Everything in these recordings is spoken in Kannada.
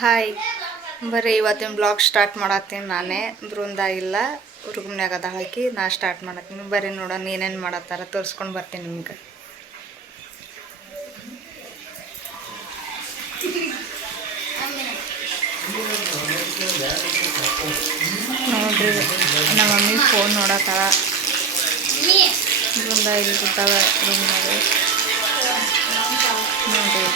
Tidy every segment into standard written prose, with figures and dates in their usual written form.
ಹಾಯ್ ಬರ್ರಿ ಇವತ್ತಿನ ಬ್ಲಾಗ್ ಸ್ಟಾರ್ಟ್ ಮಾಡತ್ತೀನಿ. ನಾನೇ ಬೃಂದ ಇಲ್ಲ ರೂಮ್ನ್ಯಾಗ ಅದ ಹಾಕಿ ನಾ ಸ್ಟಾರ್ಟ್ ಮಾಡತ್ತೀನಿ. ಬರ್ರಿ ನೋಡೋಣ ಏನೇನು ಮಾಡತ್ತಾರ ತೋರಿಸ್ಕೊಂಡು ಬರ್ತೀನಿ ನಿಮ್ಗೆ. ನೋಡ್ರಿ ನಮ್ಮ ಮಮ್ಮಿ ಫೋನ್ ನೋಡತ್ತಾಳ. ಬೃಂದ ಇಲ್ಲಿ ಕೂತಾವ ರೂಮ್ನಾಗ ನೋಡ್ರಿ.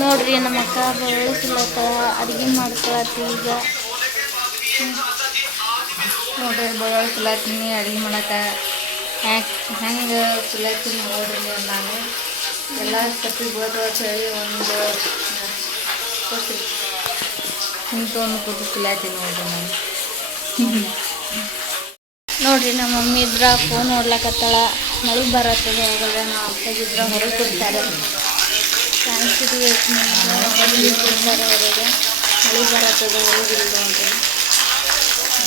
ನೋಡ್ರಿ ನಮ್ಮ ಅಕ್ಕ ಬೆಳೆಸ್ಲತ್ತ ಅಡುಗೆ ಮಾಡ್ಕೊಳತ್ತಿ. ಈಗ ನೋಡ್ರಿ ಬೆಳೆಸ್ಲತ್ತೀನಿ ಅಡುಗೆ ಮಾಡಕ್ಕೆ. ಹೆಂಗೆ ಸುಲತ್ತೀನಿ ನೋಡ್ರಿ. ನಾನು ಎಲ್ಲ ಸತಿ ಬೋದ ಹೇಳಿ ಒಂದು ಇಂಥೊಂದು ಕೂತು ಸುಲತ್ತೀನಿ ನೋಡ್ರಿ ನಾನು. ನೋಡ್ರಿ ನಮ್ಮ ಮಮ್ಮಿ ಇದ್ರ ಫೋನ್ ನೋಡ್ಲಕತ್ತಾಳ. ಮಳೆ ಬರತ್ತದ ಹೋಗಲ್ಲ. ನಮ್ಮ ಅಪ್ಪಗಿದ್ರ ಹೊರಗೆ ಕೊಡ್ತಾರೆ. ಫ್ಯಾನ್ಸಿಗೆ ಕೊಡ್ತಾರೆ ಹೊರಗೆ. ಮಳೆ ಬರತ್ತದ ಹೊರಗಿಲ್ಲ ಅಂತ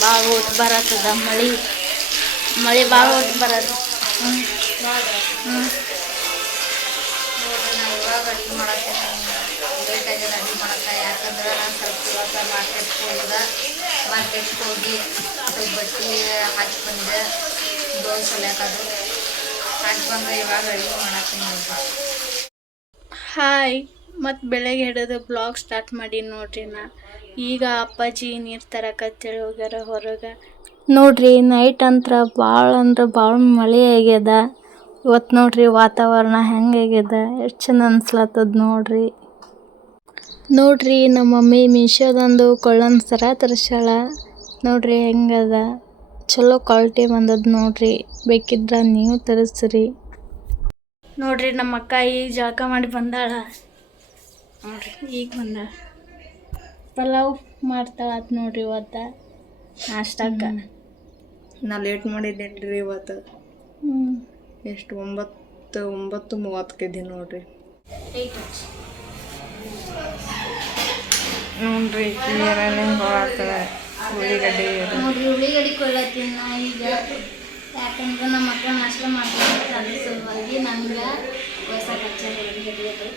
ಭಾಳ ಹೊತ್ತು ಬರತ್ತದ. ಮಳೆ ಭಾಳ ಹೊತ್ತು ಬರತ್ತೆ. ನಾನು ಇವಾಗ ಅಡುಗೆ ಮಾಡತ್ತೇನೆ. ಲೇಟ್ ಆಗಿದೆ ಅಡುಗೆ ಮಾಡಕ್ಕೆ. ಯಾಕಂದ್ರೆ ನಾನು ಸ್ವಲ್ಪ ಇವತ್ತು ಮಾರ್ಕೆಟ್ಗೆ ಹೋಗಿ ಸ್ವಲ್ಪ ಬಟ್ಟೆ ಹಾಕಿ ಬಂದೆ. ಬ್ಲೌಸ್ ಹೊಲಿಯೋಕದು ಹಾಕಿ ಬಂದರೆ ಇವಾಗ ಅಡುಗೆ ಮಾಡತ್ತೀನಿ ನೋಡ್ರಿ. ಹಾಯ್, ಮತ್ತು ಬೆಳಗ್ಗೆ ಹಿಡಿದು ಬ್ಲಾಗ್ ಸ್ಟಾರ್ಟ್ ಮಾಡಿ ನೋಡ್ರಿ. ಈಗ ಅಪ್ಪಾಜಿ ನೀರು ತರಕತ್ತೇಳಿ ಹೋಗ್ಯಾರ ಹೊರಗೆ. ನೋಡ್ರಿ ನೈಟ್ ಅಂದ್ರೆ ಭಾಳ ಮಳೆ ಆಗ್ಯದ. ಇವತ್ತು ನೋಡ್ರಿ ವಾತಾವರಣ ಹೆಂಗಾಗ್ಯದ, ಎಷ್ಟು ಚಂದ ಅನ್ಸ್ಲತ್ತದ ನೋಡ್ರಿ. ನೋಡ್ರಿ ನಮ್ಮ ಮಮ್ಮಿ ಮೀಶೋದಂದು ಕೊಳ್ಳನ್ ಸರ ತರಿಸ್ಯಾಳ. ನೋಡ್ರಿ ಹೆಂಗದ, ಚಲೋ ಕ್ವಾಲಿಟಿ ಬಂದದ ನೋಡ್ರಿ. ಬೇಕಿದ್ರೆ ನೀವು ತರಿಸ್ರಿ. ನೋಡ್ರಿ ನಮ್ಮ ಅಕ್ಕ ಈಗ ಜಳಕ ಮಾಡಿ ಬಂದಾಳ. ನೋಡ್ರಿ ಈಗ ಬಂದಾಳ. ಪಲಾವ್ ಮಾಡ್ತಾಳತ್ ನೋಡ್ರಿ ಇವತ್ತು ನಾಷ್ಟಕ್ಕೆ. ನಾ ಲೇಟ್ ಮಾಡಿದ್ದೇನೆ ರೀ ಇವತ್ತು. ಎಷ್ಟು 9:30 ನೋಡ್ರಿ. ನೋಡ್ರಿ ನೀರಲ್ಲಿ ಹೋಗ್ತಾಳೆ ಉಳ್ಳಿಗಡ್ಡೆ. ನೋಡ್ರಿ ಉಳ್ಳಿಗಡ್ಡೆ ಕೊಡ್ಲತ್ತೀನಿ ನಾ ಈಗ. ಯಾಕಂದ್ರೆ ನಮ್ಮ ಅಕ್ಕ ನಾಷ್ಟ ಮಾಡ್ತಾರೆ. ಅದ್ರ ಸಲುವಾಗಿ ನಂಗೆ ಹೊಸ ಉಳ್ಳಿಗಡ್ಡೆ.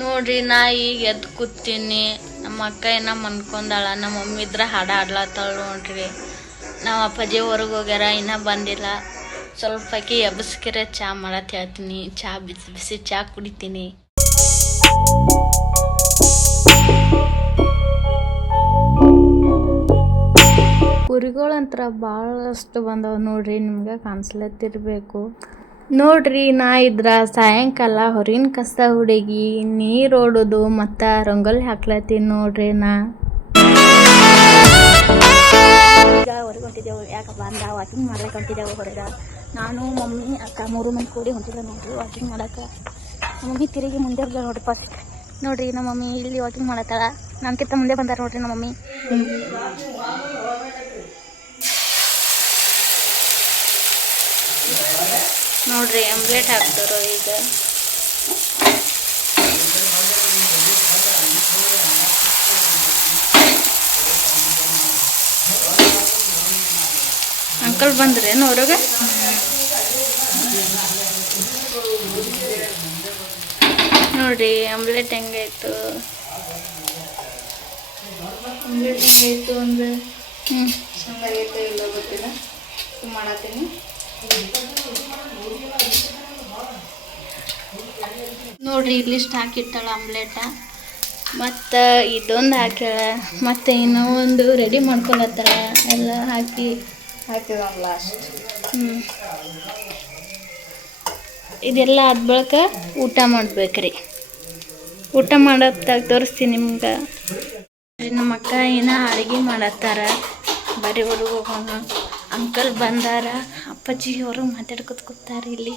ನೋಡ್ರಿ ನಾ ಈಗ ಎದ್ದು ಕೂತೀನಿ. ನಮ್ಮ ಅಕ್ಕ ಏನ ಮನ್ಕೊಂಡಾಳ. ನಮ್ಮ ಮಮ್ಮಿ ಇದ್ರ ಹಾಡು ಆಡ್ಲತ್ತಾಳ ನೋಡ್ರಿ. ನಮ್ಮ ಅಪ್ಪಾಜಿ ಹೊರಗೆ ಹೋಗ್ಯಾರ, ಇನ್ನೂ ಬಂದಿಲ್ಲ. ಸ್ವಲ್ಪ ಆಕಿ ಎಬ್ಬಸ್ಕಿರ ಚಹಾ ಮಾಡತ್ ಹೇಳ್ತೀನಿ. ಚಹಾ ಬಿಸಿ ಬಿಸಿ ಚಹಾ ಕುಡಿತೀನಿ. ಕುರಿಗಳಂತ್ರ ಭಾಳಷ್ಟು ಬಂದವ ನೋಡ್ರಿ. ನಿಮ್ಗೆ ಕಾಣಿಸ್ಲತ್ತಿರ್ಬೇಕು ನೋಡ್ರಿ. ನಾ ಇದ್ರ ಸಾಯಂಕಾಲ ಹೊರಗಿನ ಕಸ ಹುಡುಗಿ ನೀರು ಓಡೋದು ಮತ್ತು ರಂಗೋಲಿ ಹಾಕ್ಲತ್ತೀನಿ ನೋಡ್ರಿ. ಈಗ ಹೊರಗೆ ಹೊಂಟಿದ್ದೆವು. ಯಾಕಪ್ಪ ಅಂದ್ರೆ ವಾಕಿಂಗ್ ಮಾಡ್ಲಿಕ್ಕೆ ಹೊಂಟಿದ್ದೆವು ಹೊರಗೆ. ನಾನು ಮಮ್ಮಿ ಅಕ್ಕ 3 ಮಂದಿ ಕೂಡಿ ಹೊಂಟಿದ್ದೆ ನೋಡ್ರಿ ವಾಕಿಂಗ್ ಮಾಡಕ್ಕೆ. ನಮ್ಮ ಮಮ್ಮಿ ತಿರುಗಿ ಮುಂದೆ ಬಂದ ನೋಡ್ರಿ. ಫಸ್ಟ್ ನೋಡ್ರಿ ನಮ್ಮ ಮಮ್ಮಿ ಇಲ್ಲಿ ವಾಕಿಂಗ್ ಮಾಡತ್ತಾಳ. ನನ್ಕಿಂತ ಮುಂದೆ ಬಂದಾರ ನೋಡ್ರಿ ನಮ್ಮ ಮಮ್ಮಿ. ನೋಡ್ರಿ ಆಮ್ಲೆಟ್ ಹಾಕ್ತಾರೋ ಈಗ. ಅಂಕಲ್ ಬಂದ್ರೇನು ಹೊರಗೆ? ನೋಡ್ರಿ ಆಮ್ಲೆಟ್ ಹೆಂಗಾಯ್ತು. ಆಮ್ಲೆಟ್ ಹೆಂಗಾಯ್ತು ಅಂದರೆ ಚೆನ್ನಾಗೈತೆ ಇಲ್ಲ ಗೊತ್ತಿಲ್ಲ. ಮಾಡತ್ತೀನಿ. ನೋಡ್ರಿ ಇಲ್ಲಿಷ್ಟು ಹಾಕಿಟ್ಟಾಳ ಆಮ್ಲೆಟ. ಮತ್ತು ಇದೊಂದು ಹಾಕ್ಯಾಳ. ಮತ್ತು ಇನ್ನೂ ಒಂದು ರೆಡಿ ಮಾಡ್ಕೊಳತ್ತಾಳ ಎಲ್ಲ ಹಾಕಿದ ಲಾಸ್ಟ್. ಇದೆಲ್ಲ ಆದ ಬಳಿಕ ಊಟ ಮಾಡ್ಬೇಕ್ರಿ. ಊಟ ಮಾಡತ್ತಾಗ ತೋರಿಸ್ತೀನಿ ನಿಮ್ಗೆ. ನಮ್ಮ ಅಕ್ಕ ಏನೋ ಅಡುಗೆ ಮಾಡತ್ತಾರ. ಬರೀ ಹೊರಗೆ ಹೋಗೋಣ. ಅಂಕಲ್ ಬಂದಾರ. ಅಪ್ಪಾಜಿ ಅವರು ಮಾತಾಡ್ಕೊತ ಕೂತಾರೆ ಇಲ್ಲಿ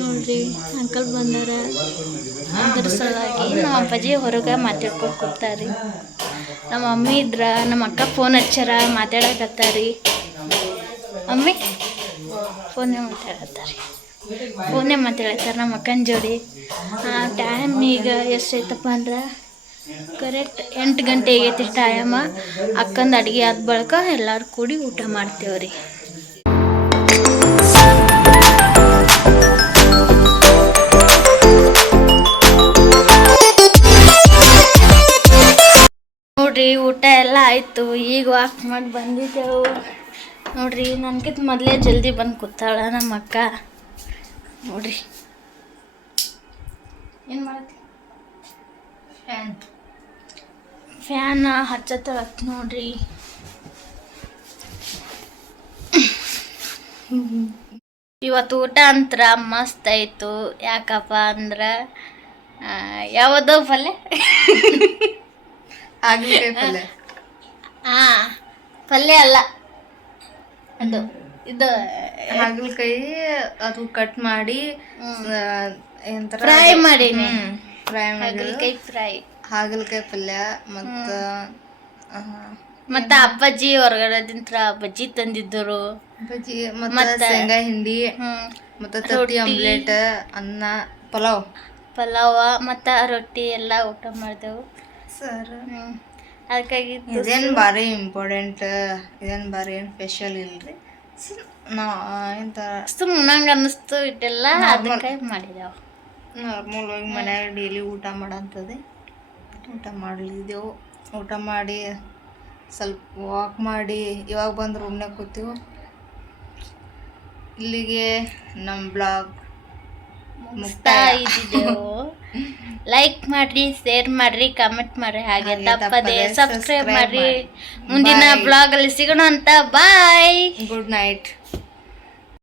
ನೋಡ್ರಿ. ಅಂಕಲ್ ಬಂದಾರ. ಅದ್ರ ಸಲುವಾಗಿ ನಮ್ಮ ಅಪ್ಪಾಜಿ ಹೊರಗೆ ಮಾತಾಡ್ಕೊತ ಕೂತಾರೆ. ನಮ್ಮ ಮಮ್ಮಿ ಇದ್ರ ನಮ್ಮ ಅಕ್ಕ ಫೋನ್ ಹಚ್ಚಾರ, ಮಾತಾಡಕತ್ತಾರಿ. ಮಮ್ಮಿ ಫೋನೇ ಮಾತಾಡತ್ತಾರೆ ನಮ್ಮ ಅಕ್ಕನ ಜೋಡಿ. ಟೈಮ್ ಈಗ ಎಷ್ಟೈತಪ್ಪ ಅಂದ್ರೆ ಕರೆಕ್ಟ್ 8 ಗಂಟೆ ಆಗೈತಿ ಟೈಮ. ಅಕ್ಕಂದು ಅಡುಗೆ ಆದ ಬಳಿಕ ಎಲ್ಲರೂ ಕೂಡಿ ಊಟ ಮಾಡ್ತೇವ್ರಿ. ನೋಡ್ರಿ ಊಟ ಎಲ್ಲ ಆಯಿತು. ಈಗ ವಾಕ್ ಮಾಡಿ ಬಂದಿದ್ದೆವು ನೋಡ್ರಿ. ನನಗಿಂತ ಮೊದಲೇ ಜಲ್ದಿ ಬಂದು ಕೂತಾಳ ನಮ್ಮ ಅಕ್ಕ. ನೋಡ್ರಿ ಏನು ಮಾಡತ್ತಿ? ಫ್ಯಾನ್ ಹಚ್ಚತ್ತಳತ್ ನೋಡ್ರಿ. ಇವತ್ತು ಊಟ ಅಂತರ ಮಸ್ತ್ ಆಯಿತು. ಯಾಕಪ್ಪ ಅಂದ್ರೆ ಯಾವುದೋ ಪಲ್ಯ ಹಾಗಲಕಾಯಿ ಪಲ್ಯ. ಪಲ್ಯ ಅಲ್ಲ ಅದು ಇದು ಹಾಗಲಕಾಯಿ ಅದು ಕಟ್ ಮಾಡಿ ಏನಂತಾರ ಫ್ರೈ ಮಾಡೀನಿ. ಫ್ರೈ ಮಾಡಿ ಹಾಗಲಕಾಯಿ ಫ್ರೈ, ಹಾಗಲಕಾಯಿ ಪಲ್ಯ ಮತ್ತ ಅಪ್ಪಾಜಿ ಹೊರಗಡೆದಿಂತ್ರ ಬಜ್ಜಿ ತಂದಿದ್ದರು. ಬಜ್ಜಿ ಮತ್ತೆ ಶೇಂಗಾ ಹಿಂಡಿ ಮತ್ತೆ ತತ್ತಿ ಆಮ್ಲೆಟ್, ಅನ್ನ, ಪಲಾವ್ ಮತ್ತ ರೊಟ್ಟಿ ಎಲ್ಲ ಊಟ ಮಾಡಿದೆವು ಸರ್. ಅದಕ್ಕಾಗಿ ಇದೇನು ಭಾರಿ ಇಂಪಾರ್ಟೆಂಟ್, ಇದೇನು ಭಾರಿ ಏನು ಸ್ಪೆಷಲ್ ಇಲ್ರಿ. ಸುಮ್ಮನಂಗೆ ಅನ್ನಿಸ್ತು ಇಟ್ಟೆಲ್ಲ, ಅದಕ್ಕೆ ಮಾಡಿದೆವು. ನಾರ್ಮಲ್ ಆಗಿ ಮನ್ಯಾಗ ಡೈಲಿ ಊಟ ಮಾಡಂತದೆ. ಊಟ ಮಾಡಲಿದ್ದೆವು. ಊಟ ಮಾಡಿ ಸ್ವಲ್ಪ ವಾಕ್ ಮಾಡಿ ಇವಾಗ ಬಂದು ರೂಮ್ನಾಗ ಕೂತೀವಿ. ಇಲ್ಲಿಗೆ ನಮ್ಮ ಬ್ಲಾಗ್ ಮುಕ್ತಾ ಇದ್ದಿದ್ದೆವು. ಲೈಕ್ ಮಾಡ್ರಿ, ಶೇರ್ ಮಾಡ್ರಿ, ಕಮೆಂಟ್ ಮಾಡ್ರಿ, ಹಾಗೆ ತಪ್ಪದೆ ಸಬ್ಸ್ಕ್ರೈಬ್ ಮಾಡ್ರಿ. ಮುಂದಿನ ಬ್ಲಾಗ್ ಅಲ್ಲಿ ಸಿಗೋಣ ಅಂತ. ಬಾಯ್, ಗುಡ್ ನೈಟ್.